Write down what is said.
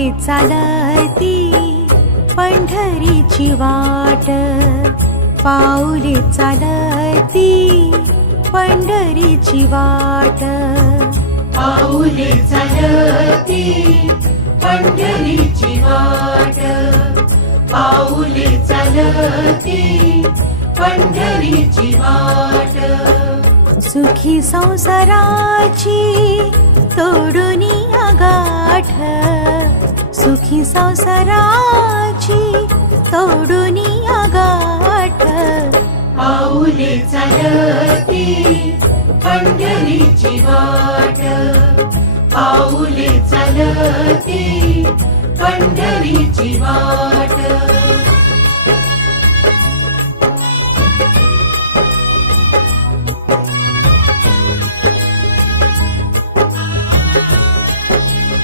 चालती पंढरीची वाट, पाऊले चालती पंढरीची वाट, पाऊले चालती पंढरीची वाट, पाऊले चालती पंढरीची वाट. सुखी संसाराची तोडून गाठ, सुखी संसाराची तोडून गाठ, पाऊले चालती पंढरीची वाट, पाऊले चालती पंढरीची वाट.